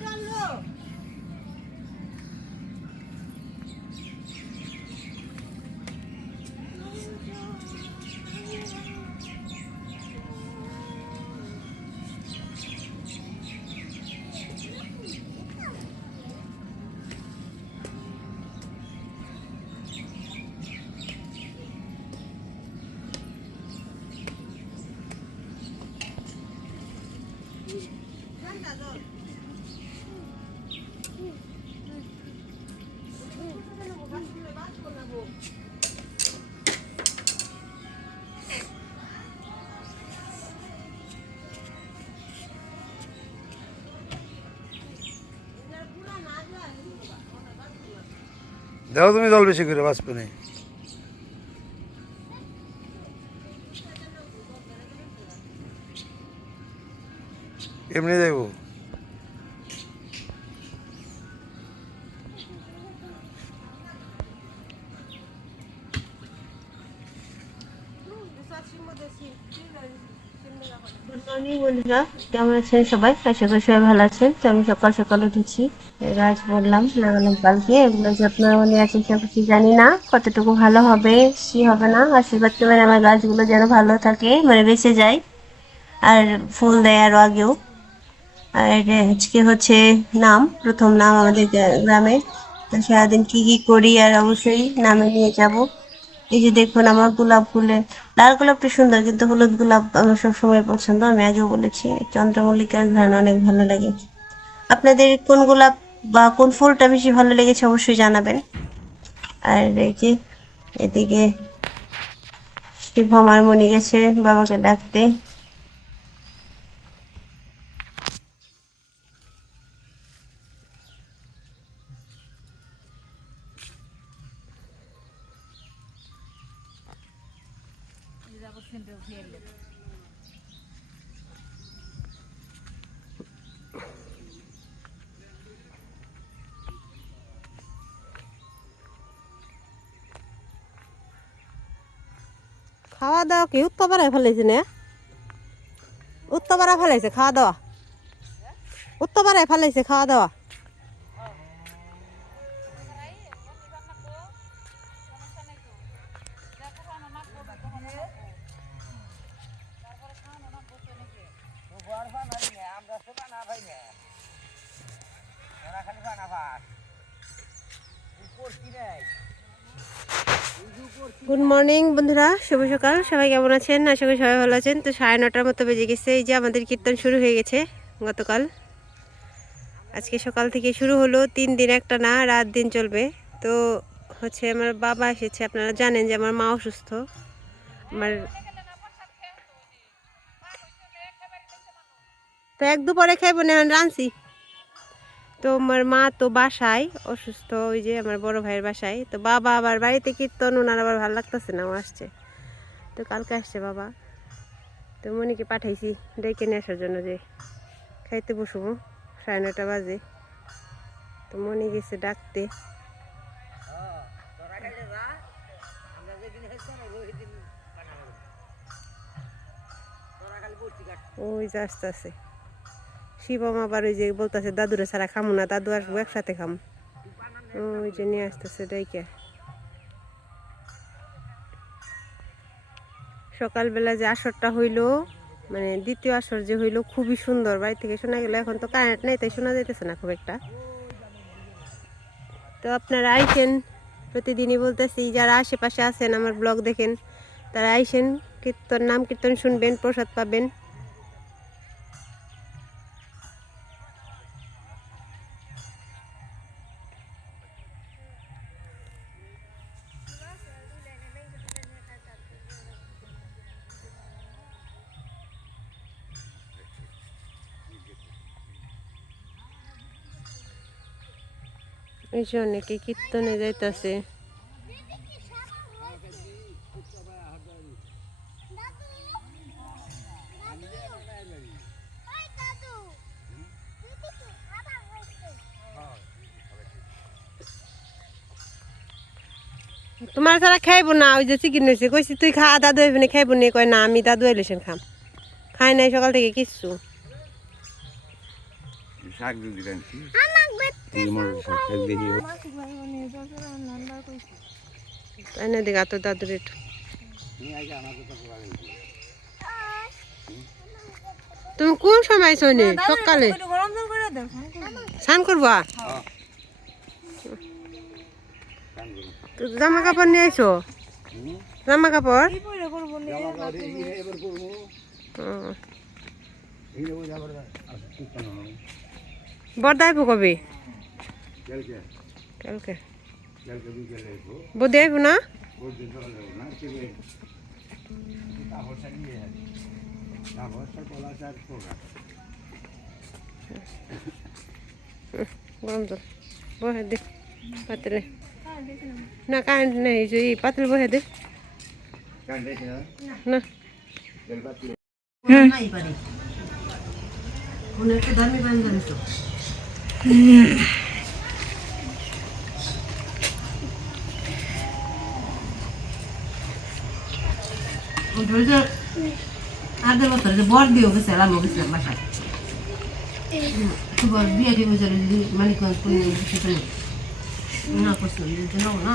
干了。দেখো তুমি জল বেশি করে বাঁচবে না। এমনি দেখব কেমন আছেন সবাই? আশা করি সবাই ভালো আছেন। তো আমি সকাল সকাল উঠেছি। গাছ বললাম লাগালাম কালকে এগুলো যত্ন নিয়ে আছে সব কিছু জানি না। কতটুকু ভালো হবে, কি হবে না? আশীর্বাদ করবেন আমার গাছগুলো যেন ভালো থাকে মানে বেঁচে যায়। আর ফুল দেয় আরও আগেও। আর আজকে হচ্ছে নাম, প্রথম নাম আমাদের গ্রামে। সারাদিন কি কি করি আর অবশ্যই নামে নিয়ে যাব। এই যে দেখুন আমার গোলাপ ফুলে, লাল গোলাপটা সুন্দর কিন্তু হলুদ গোলাপ আমার সবসময় পছন্দ। আমি আগেও বলেছি, চন্দ্রমল্লিকার ঘ্রাণ অনেক ভালো লাগে। আপনাদের কোন গোলাপ বা কোন ফুলটা বেশি ভালো লেগেছে অবশ্যই জানাবেন। আর এই যে এদিকে শিবম আর মনি গেছে বাবাকে ডাকতে। দাওয়া কি? উত্তপাড়ায় ফেলাইছে না? উত্তপাড়া ফেলাইছে খাওয়া দাওয়া উত্তপাড়ায় ফেলাইছে খাওয়া দাওয়া গুড মর্নিং বন্ধুরা। শুভ সকাল। সবাই কেমন আছেন? আশা করি সবাই ভালো আছেন। তো সাড়ে নটার মতো বেজে গেছে। এই যে আমাদের কীর্তন শুরু হয়ে গেছে গতকাল। আজকে সকাল থেকে শুরু হলো। তিন দিন একটা না, রাত দিন চলবে। তো হচ্ছে আমার বাবা এসেছে। আপনারা জানেন যে আমার মা অসুস্থ। আমার তো এক দুপুরে খাইব না, রাঁধছি। তো আমার মা তো বাসায় অসুস্থ, ওই যে আমার বড় ভাইয়ের বাসায়। তো বাবা আবার বাড়িতে কীর্তন, ওনার আবার ভালো লাগতেছে না, ও আসছে। তো কালকে আসছে বাবা। তো মনিকে পাঠাইছি, ডেকে নিয়ে আসার জন্য যে খাইতে বসবো, সাড়ে নটা বাজে। তো মনি গেছে ডাকতে। ওই যে আস্তে শিবম আবার ওই যে বলতেছে, দাদুরে ছাড়া খামো না, দাদু আসব, একসাথে খাম। ওই যে নিয়ে আসতেছে ডাইকে। সকালবেলা যে আসরটা হইল মানে দ্বিতীয় আসর যে হইল খুবই সুন্দর। বাড়ি থেকে শোনা গেল, এখন তো কারেন্ট নেই, তাই শোনা যাইতেছে না খুব একটা। তো আপনারা আইসেন, প্রতিদিনই বলতেছি, যারা আশেপাশে আছেন আমার ব্লগ দেখেন, তারা আইসেন, কীর্তন, নাম কীর্তন শুনবেন, প্রসাদ পাবেন। এই যে অনেকে কীর্তনে যাইতাছে। তোমার ছাড়া খাইব না, ওই যে চিকেন হয়েছে কইছি, তুই খা, দাদু এখানে খাইব নি। কয়, না, আমি দাদু এলেছেন খাম। খাই নাই সকাল থেকে কিচ্ছু। শাক তুমি কোন সময় শোনে? সকালে? স্নান করবা? জামা কাপড় নিয়ে আইছো জামা কাপড়? ও, বর্দা কবে? কালকে। আইব না? গরম জল। বহে দে পাতলে না কারেন্ট নেই যে পাতলে বহে দে। না? আগের বছর যে বর দিয়েও গেছিলাম গেছিলাম বাসায়। খুব বিয়ে দিয়ে বছর মানিকগঞ্জ না নাও না।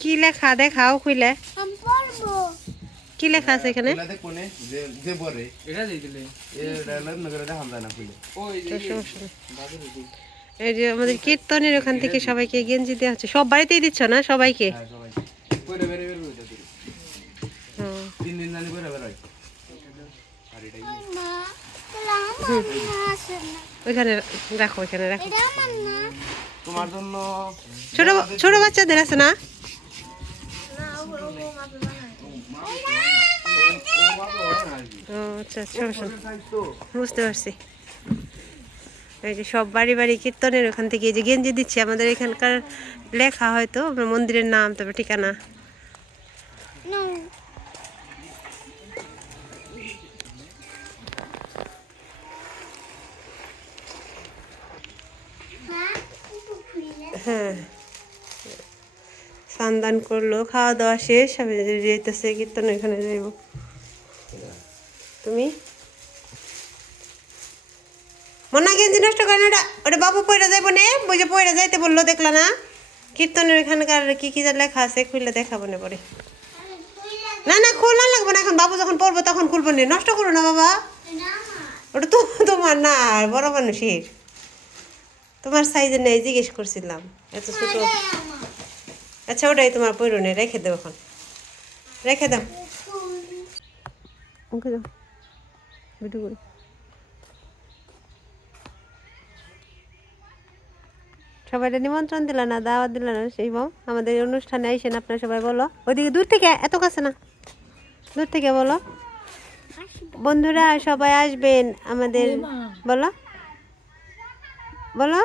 কি লেখা? দেখাও খুইলে। কি লেখা আছে এখানে? কোনে? যে যে বরে। এটা দিয়ে দিলে। এটা যায় না কইলে। এই যে আমাদের কীর্তনের ওখান থেকে সবাইকে গেঞ্জি দেওয়া হচ্ছে সব বাড়িতেই দিচ্ছ না সবাইকে হ্যাঁ ওইখানে রাখো ওইখানে রাখো তোমার জন্য ছোট ছোট বাচ্চাদের আছে না ও আচ্ছা বুঝতে পারছি এই যে সব বাড়ি বাড়ি কীর্তনের ওখান থেকে এই যে গেঞ্জি দিচ্ছে, আমাদের এখানকার লেখা হয়তো আপনার মন্দিরের নাম তবে ঠিকানা। হ্যাঁ। স্নান করল, খাওয়া দাওয়া শেষ, আমি যেতেছে, কীর্তন এখানে যাইব। তুমি? মনা গেঞ্জি নষ্ট করে না ওটা ওটা বাবু পয়রা যাইব নে বুঝে পয়রা যাইতে বলল দেখলা না? কীর্তনের এখানকার কি কি যা লেখা আছে খুললে দেখাবো না পরে। না না খোলা লাগবে না এখন বাবু যখন পড়ব তখন খুলবো না। নষ্ট করো না বাবা। ওটা তো তোমার না আর বড় মানুষের। তোমার সাইজে নেই জিজ্ঞেস করছিলাম। এত ছোট। আচ্ছা ওটাই তোমার পৈরনে রেখে দাও এখন। রেখে দাও। ওকে দাও। ভিডিও করে। সবাইটা নিমন্ত্রণ দিল না দাওয়াত দিল না সেই আমাদের অনুষ্ঠানে আইসেন আপনারা সবাই বলো। ওইদিকে দূর থেকে এত কাছে না। দূর থেকে বলো। বন্ধুরা সবাই আসবেন আমাদের বলো। বলো।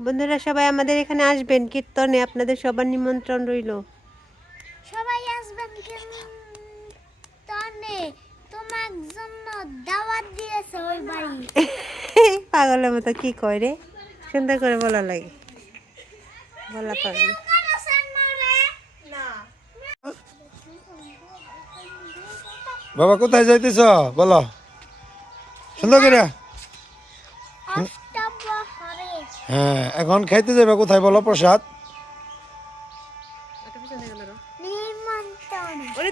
বন্ধুরা সবাই আমাদের এখানে আসবেন কীর্তনে আপনাদের সবার নিমন্ত্রণ রইল। সবাই আসবেন কিন্তু তোমার জন্য দাওয়াত দিয়েছে ওই বাড়ি। পাগলের মতো কি করে রে? সুন্দর করে বলা লাগে। বলা পারে না। বাবা কোথায় যাইতেছ? বলো। সুন্দর করে হ্যাঁ এখন খাইতে যাবে কোথায় বলো প্রসাদ?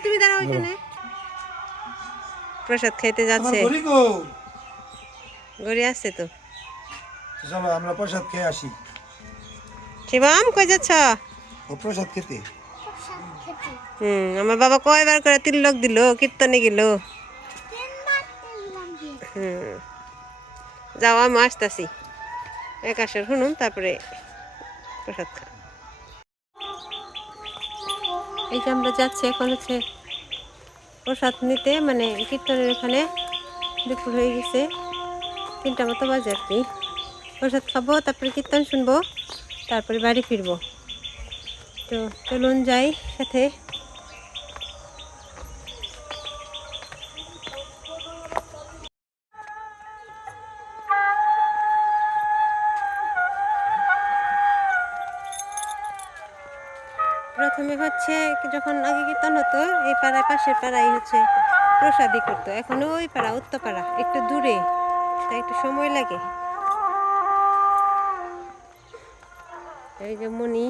তুমি দাঁড়াও ওইখানে প্রসাদ খাইতে যাচ্ছে। গড়ি আসছে তো চলো আমরা প্রসাদ খেয়ে আসি। শিবম কই যাচ্ছ? ও প্রসাদ খেতে। হুম আমার বাবা কয়বার করে তিলক দিল কীর্তনে গেল। হুম যাও আমি আসতেছি। একাশের শুনুন তারপরে প্রসাদ খা এই যে আমরা যাচ্ছি এখন হচ্ছে প্রসাদ নিতে মানে কীর্তনের এখানে দুপুর হয়ে গেছে। তিনটা মতো বাজে আর কি। প্রসাদ খাব তারপরে কীর্তন শুনব। তারপরে বাড়ি ফিরবো। তো চলুন যাই সাথে। প্রথমে হচ্ছে যখন আগে কীর্তন হতো, এই পাড়ায় পাশের পাড়ায় হচ্ছে প্রসাদই করতো। এখন ওই পাড়া উত্তপাড়া একটু দূরে, তাই একটু সময় লাগে। এই যে মণি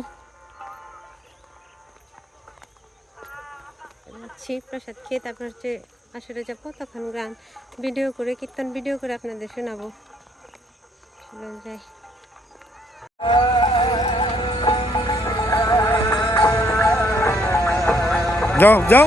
যাচ্ছি, প্রসাদ খেয়ে তারপর হচ্ছে আসরে যাব, তখন গান ভিডিও করে, কীর্তন ভিডিও করে আপনাদের শোনাবো। যাই। যাও যাও।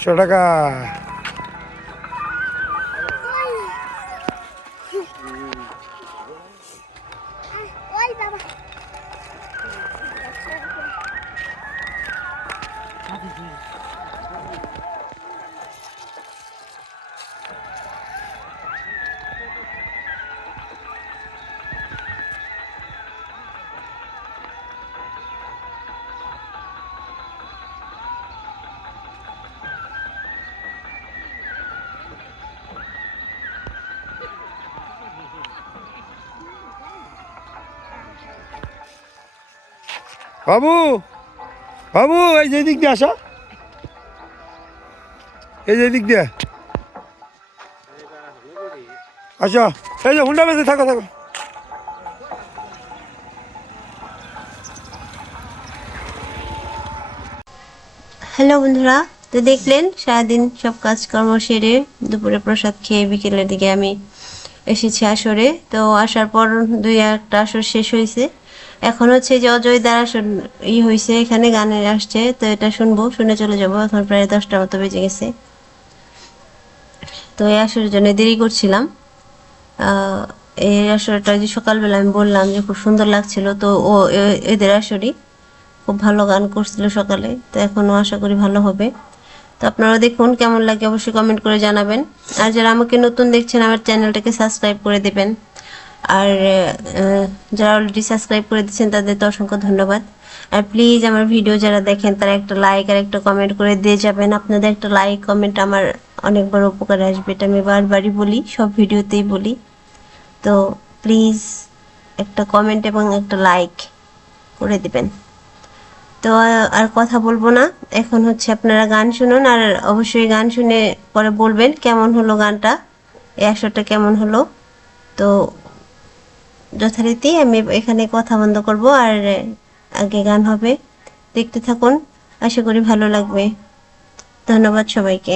একশো বাবু বাবু, এই যে দিক দিয়ে আসা। এই যে দিক দিয়ে। আচ্ছা এই যে হুন্ডা বেঁচে থাকো থাকো। হ্যালো বন্ধুরা, তো দেখলেন সারাদিন সব কাজকর্ম সেরে দুপুরে প্রসাদ খেয়ে বিকেলের দিকে আমি এসেছি আসরে। তো আসার পর দুই একটা আসর শেষ হয়েছে। এখন হচ্ছে যে অজয়দার আসর ই হয়েছে এখানে গানের আসছে, তো এটা শুনব, শুনে চলে যাব, এখন প্রায় দশটার মতো বেজে গেছে। তো এই আসরের জন্য দেরি করছিলাম। এই আসরটা যে সকালবেলা আমি বললাম যে খুব সুন্দর লাগছিল, তো ও এদের আসরই খুব ভালো গান করছিল সকালে, তো এখনও আশা করি ভালো হবে। তো আপনারা দেখুন কেমন লাগে, অবশ্যই কমেন্ট করে জানাবেন। আর যারা আমাকে নতুন দেখছেন, আমার চ্যানেলটাকে সাবস্ক্রাইব করে দেবেন। আর যারা অলরেডি সাবস্ক্রাইব করে দিচ্ছেন তাদের তো অসংখ্য ধন্যবাদ। আর প্লিজ আমার ভিডিও যারা দেখেন, তারা একটা লাইক আর একটা কমেন্ট করে দিয়ে যাবেন। আপনাদের একটা লাইক কমেন্ট আমার অনেক বড় উপকারে আসবে। এটা আমি বারবারই বলি, সব ভিডিওতেই বলি। তো প্লিজ একটা কমেন্ট এবং একটা লাইক করে দিবেন। তো আর কথা বলব না। এখন হচ্ছে আপনারা গান শুনুন আর অবশ্যই গান শুনে পরে বলবেন কেমন হলো গানটা। এই আসরটা কেমন হলো। তো যথারীতি আমি এখানে কথা বন্ধ করব আর আগে গান হবে। দেখতে থাকুন। আশা করি ভালো লাগবে। ধন্যবাদ সবাইকে।